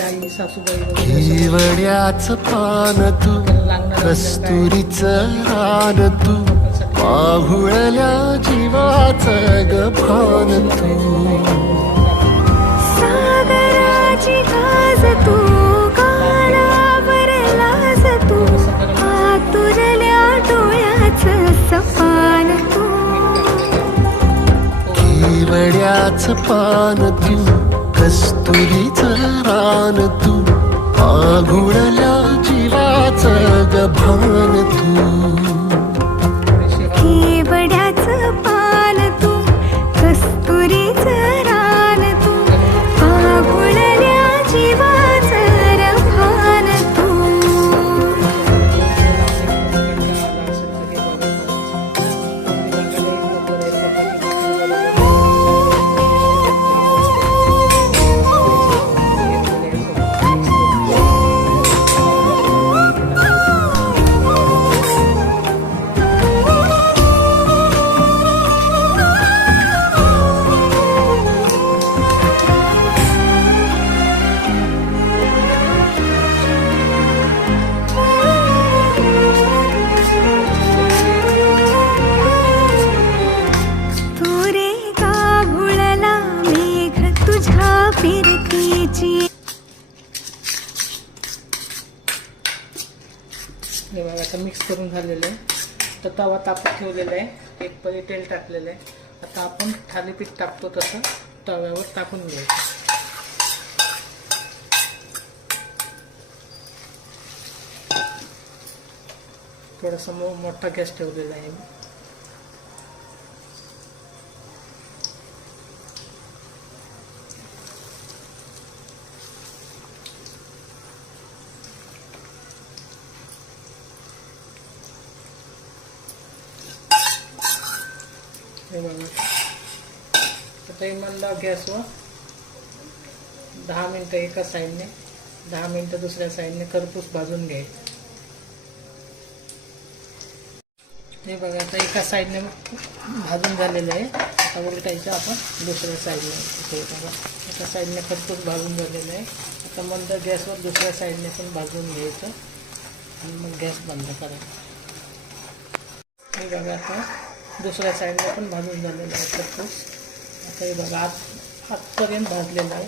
आमची आई सासूबाई वगैरे वड्याचं पान तू कस्तुरीचं रान तू पाहुळल्या जीवाचं गभान तू सागराची गाज तू कानावर लाज तू आतुरल्या डोळ्याचं सपान तू केवड्याचं पान तू कस्तुरीचं रान तू पाघुळल्या जीवाचं गभान तू केवड्याचं पान तू कस्तुरीचं रान तू पागुळल्या जीवाचं रभान तू हे बघा आता मिक्स करून झालेलं आहे. तर तवा तापत ठेवलेला आहे, एक पळी तेल टाकलेलं आहे. आता आपण थालीपीठ टाकतो तसं तव्यावर टाकून घ्यायचं. थोडासा मोठा गॅस ठेवलेला आहे. हे बघा आता इमानला गॅसवर 10 मिनटं एका साईडने 10 मिनटं दुसऱ्या साईडने खरपूस भाजून घ्यायचं. हे बघा आता एका साईडने भाजून झालेलं आहे. आता उलटायचं आपण दुसऱ्या साईडने. हे बघा एका साईडने खरपूस भाजून झालेलं आहे. आता मंद गॅसवर दुसऱ्या साईडने पण भाजून घ्यायचं आणि मग गॅस बंद करायचा. हे बघा आता दुसऱ्या साईडला पण भाजून झालेलं आहे खरपूस. आता हे बघा आतपर्यंत भाजलेलं आहे.